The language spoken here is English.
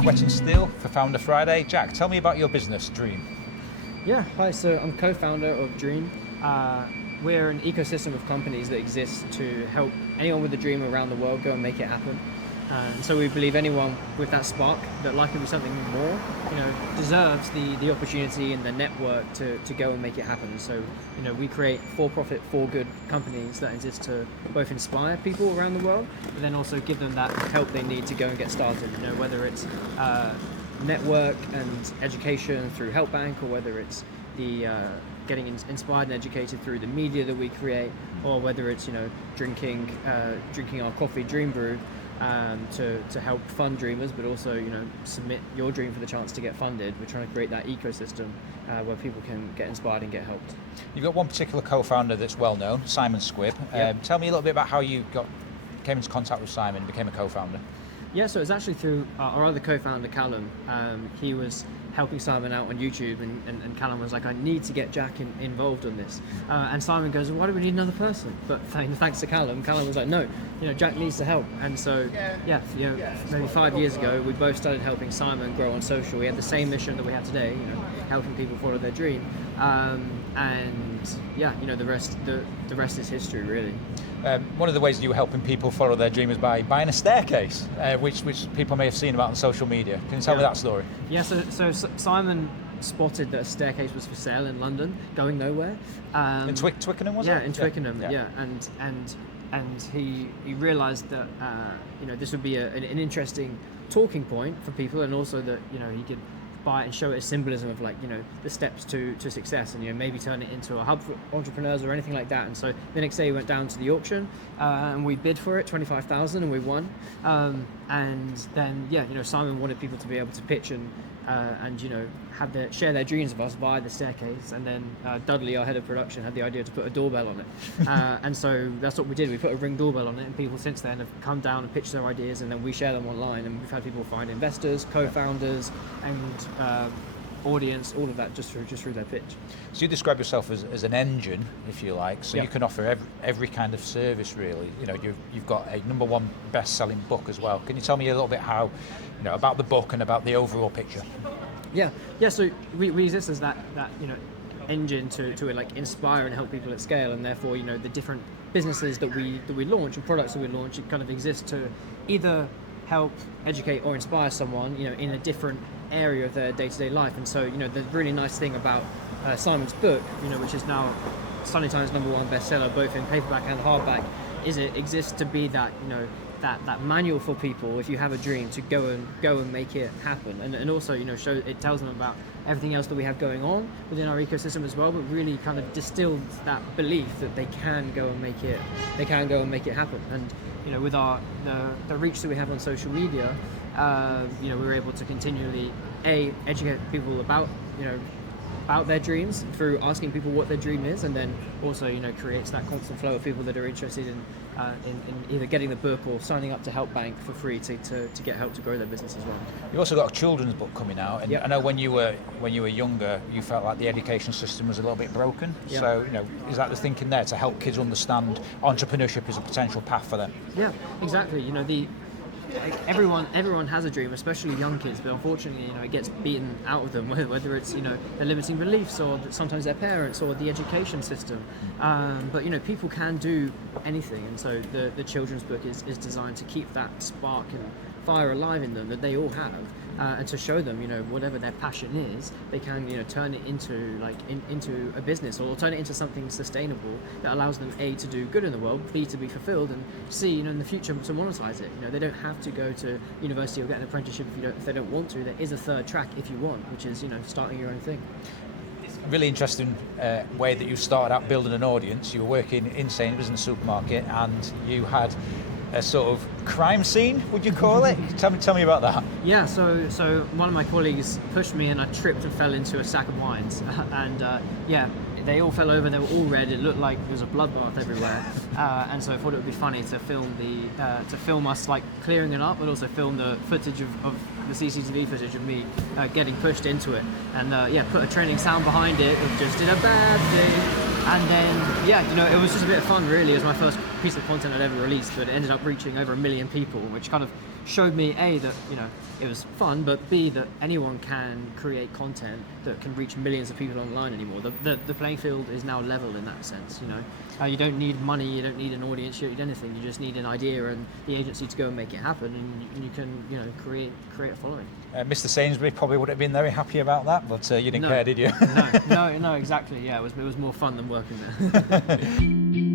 Jack Wetton-Steele for Founder Friday. Jack, tell me about your business, Dream. Yeah, hi, so I'm co-founder of Dream. We're an ecosystem of companies that exist to help anyone with a dream around the world go and make it happen. And so we believe anyone with that spark that like to be something more, deserves the opportunity and the network to go and make it happen. So, we create for-profit, for-good companies that exist to both inspire people around the world, but then also give them that help they need to go and get started. Whether it's network and education through Helpbnk, or whether it's the getting inspired and educated through the media that we create, or whether it's drinking our coffee Dream Brew to help fund dreamers, but also submit your dream for the chance to get funded. We're trying to create that ecosystem where people can get inspired and get helped. You've got one particular co-founder that's well known, Simon Squibb. Yep. Tell me a little bit about how you came into contact with Simon and became a co-founder. Yeah, so it's actually through our other co-founder, Callum. He was helping Simon out on YouTube, and Callum was like, I need to get Jack involved on this. And Simon goes, why do we need another person? But thanks to Callum was like, no, Jack needs to help. And so, maybe 5 years ago, we both started helping Simon grow on social. We had the same mission that we have today, helping people follow their dream. The rest is history, really. One of the ways you were helping people follow their dream is by buying a staircase, which people may have seen about on social media. Can you tell me that story? Yeah, so Simon spotted that a staircase was for sale in London, going nowhere. In Twickenham, was it? Yeah, in Twickenham, yeah. And he realised that this would be an interesting talking point for people, and also that he could buy it and show it as symbolism of the steps to success, and maybe turn it into a hub for entrepreneurs or anything like that. And so the next day we went down to the auction and we bid for it, 25,000, and we won. And then Simon wanted people to be able to pitch and share their dreams of us via the staircase. And then Dudley, our head of production, had the idea to put a doorbell on it. And so that's what we did. We put a Ring Doorbell on it, and people since then have come down and pitched their ideas, and then we share them online. And we've had people find investors, co-founders, and audience, all of that just through their pitch. So you describe yourself as an engine, if you like. So yeah. You can offer every kind of service, really. You've got a #1 best-selling book as well. Can you tell me a little bit how, about the book and about the overall picture? Yeah. So we exist as that engine to inspire and help people at scale, and therefore the different businesses that we launch and products that we launch, it kind of exist to either help educate or inspire someone in a different area of their day-to-day life. And so the really nice thing about Simon's book, which is now Sunday Times #1 bestseller both in paperback and hardback, is it exists to be that that manual for people if you have a dream to go and make it happen, and also show it tells them about everything else that we have going on within our ecosystem as well, but really kind of distills that belief that they can go and make it happen. And with the reach that we have on social media, we're able to continually educate people about their dreams through asking people what their dream is, and then also creates that constant flow of people that are interested in either getting the book or signing up to Helpbnk for free to get help to grow their business as well. You've also got a children's book coming out, and yep. I know when you were younger, you felt like the education system was a little bit broken. Yep. So is that the thinking there, to help kids understand entrepreneurship as a potential path for them? Yeah, exactly. Everyone has a dream, especially young kids, but unfortunately, it gets beaten out of them, whether it's their limiting beliefs, or sometimes their parents, or the education system. But people can do anything, and so the children's book is designed to keep that spark and fire alive in them that they all have, and to show them whatever their passion is, they can turn it into a business, or turn it into something sustainable that allows them A, to do good in the world, B, to be fulfilled, and C, in the future to monetize it. They don't have to go to university or get an apprenticeship if they don't want to. There is a third track if you want, which is starting your own thing. Really interesting way that you started out building an audience. You were working in Sainsbury's in the supermarket, and you had a sort of crime scene, would you call it? Tell me about that. Yeah, so one of my colleagues pushed me, and I tripped and fell into a sack of wines, and they all fell over. They were all red. It looked like there was a bloodbath everywhere, and so I thought it would be funny to film us clearing it up, but also film the footage of the CCTV footage of me getting pushed into it, and put a training sound behind it of just did a bad thing. And then, it was just a bit of fun, really. It was my first piece of content I'd ever released, but it ended up reaching over 1 million people, which kind of showed me A, that it was fun, but B, that anyone can create content that can reach millions of people online anymore. The playing field is now level in that sense. You don't need money, you don't need an audience, you don't need anything. You just need an idea and the agency to go and make it happen, and you can create a following. Mr. Sainsbury probably would have been very happy about that, but you didn't care, did you? No, exactly. Yeah, it was more fun than working there.